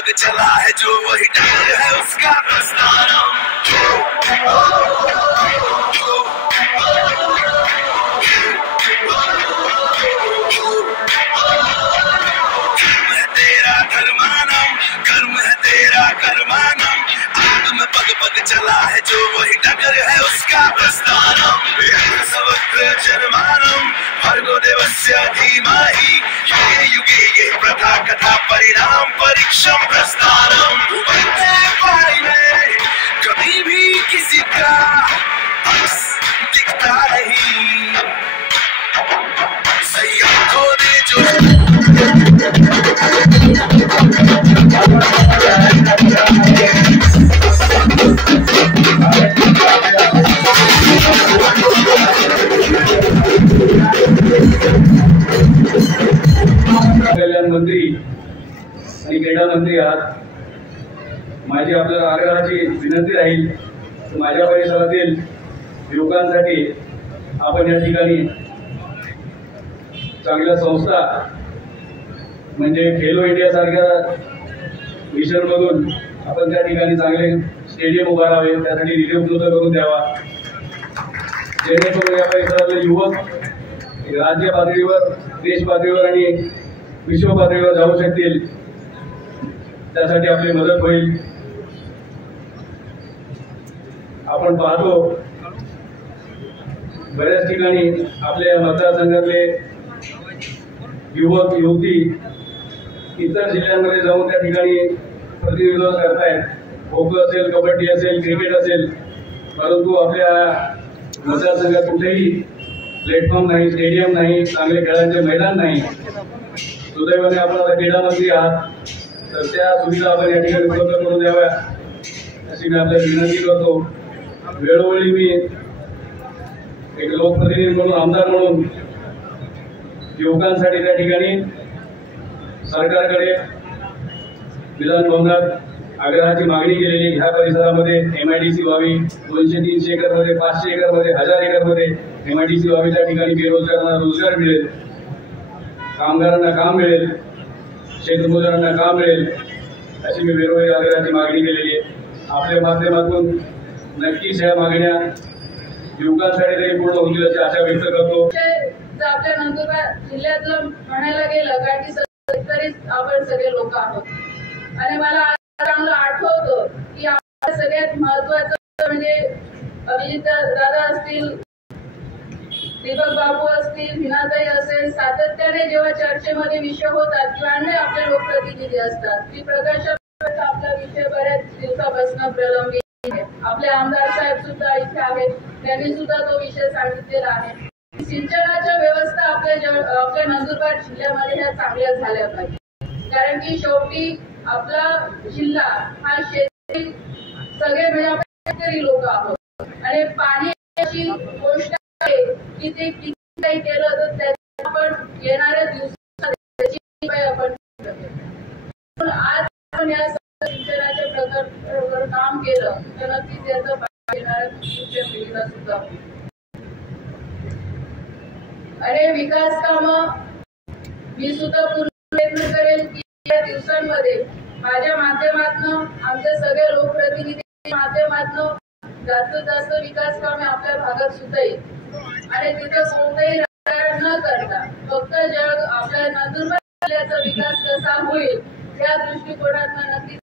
पग चला है जो वही डगर है उसका प्रस्थानम। कर्म है तेरा कर्मानम, आग में पग पग चला है जो वही डगर है उसका प्रस्थानम। सवक्र जन्मानम भर्गो देवस्य धीमहि, युगे युगे ये प्रथा कथा परिणाम परीक्षम प्रस्थानम। पाई में कभी भी किसी का अक्स दिखता नहीं, सैया को दे जो कल्याण मंत्री आणि क्रीडा मंत्री आहात। माझी आपल्याला आग्रहाची विनंती राहील, माझ्या परिसरातील युवकांसाठी आपण या ठिकाणी चांगल्या संस्था म्हणजे खेलो इंडिया सारख्या मिशन मधून आपण त्या ठिकाणी चांगले स्टेडियम उभारावे, त्यासाठी निधी उपलब्ध करून द्यावा, जेणेकरून या परिसरातील युवक राज्य पातळीवर, देश पातळीवर आणि विश्व पातळीवर जाऊ शकतील, त्यासाठी आपली मदत होईल। आपण पाहतो बऱ्याच ठिकाणी आपल्या मतदारसंघातले युवक युवती इतर जिल्ह्यांमध्ये जाऊन त्या ठिकाणी प्रतिनिधित्व करतायत, खो खो असेल, कबड्डी असेल, क्रिकेट असेल, परंतु आपल्या मतदारसंघात कुठेही प्लॅटफॉर्म नाही, स्टेडियम नाही, चांगले खेळांचे मैदान नाही। सुदैवाने आपण आता क्रीडा मंत्री आहात, तर त्या सुविधा आपण या ठिकाणी उपलब्ध करून द्याव्या अशी मी आपल्याला विनंती करतो। वेळोवेळी मी एक लोकप्रतिनिधी म्हणून, आमदार म्हणून युवकांसाठी त्या ठिकाणी सरकारकडे विधान भवनात आग्रहाची मागणी केलेली, ह्या परिसरामध्ये MIDC व्हावी, 200-300 एकर मध्ये, 500 एकर मध्ये, 1000 एकर मध्ये MIDC व्हावी, त्या ठिकाणी बेरोजगारांना रोजगार मिळेल, कामगारांना काम मिळेल, शेतमजुरांना काम मिळेल, अशी मी वेळोवेळी आग्रहाची मागणी केलेली आहे। आपल्या माध्यमातून नक्कीच या मागण्या युवकांसाठी तरी पूर्ण होतील अशी आशा व्यक्त करतो। आपल्या नंदुरबार जिल्ह्यातलं म्हणायला गेलं कारण की तरीच आपण सगळे लोक आहोत आणि मला चांगलं आठवतं की आपल्या सगळ्यात महत्वाचं म्हणजे अभिजित दादा असतील, दीपक बाबू असतील, हिनाताई असेल, सातत्याने जेव्हा चर्चेमध्ये विषय होतात किंवा अन्य आपले लोकप्रतिनिधी असतात, ती प्रकाशाचा आपला विषय बऱ्याच दिवसापासून प्रलंबित आहे। आपले आमदार साहेब सुद्धा इथे आहेत, त्यांनी सुद्धा तो विषय सांगितलेला आहे। सिंचनाच्या व्यवस्था आपल्या नंदुरबार जिल्ह्यामध्ये ह्या चांगल्या झाल्या पाहिजे, कारण की शेवटी आपला जिल्हा हा शेतकरी सगळे म्हणजे आपण शेतकरी लोक आहोत आणि पाणी अशी गोष्ट आहे की ते किती काही केलं तर त्याची आपण येणाऱ्या दिवसात आपण आज आपण या सिंचनाच्या प्रकारावर काम केलं तर नक्कीच याचा फायदा येणाऱ्या पुढच्या पिढीला सुद्धा होईल। अरे विकास कामं मी सुद्धा पूर्ण प्रयत्न करेल की या दिवसांमध्ये माझ्या माध्यमातून, आमचे सगळे लोकप्रतिनिधी माध्यमातून जास्तीत जास्त विकास कामे आपल्या भागात सुद्धा येईल आणि तिथे कोणतेही राजकारण न करता फक्त आपल्या नंदुरबार जिल्ह्याचा विकास कसा होईल या दृष्टिकोनातून नक्कीच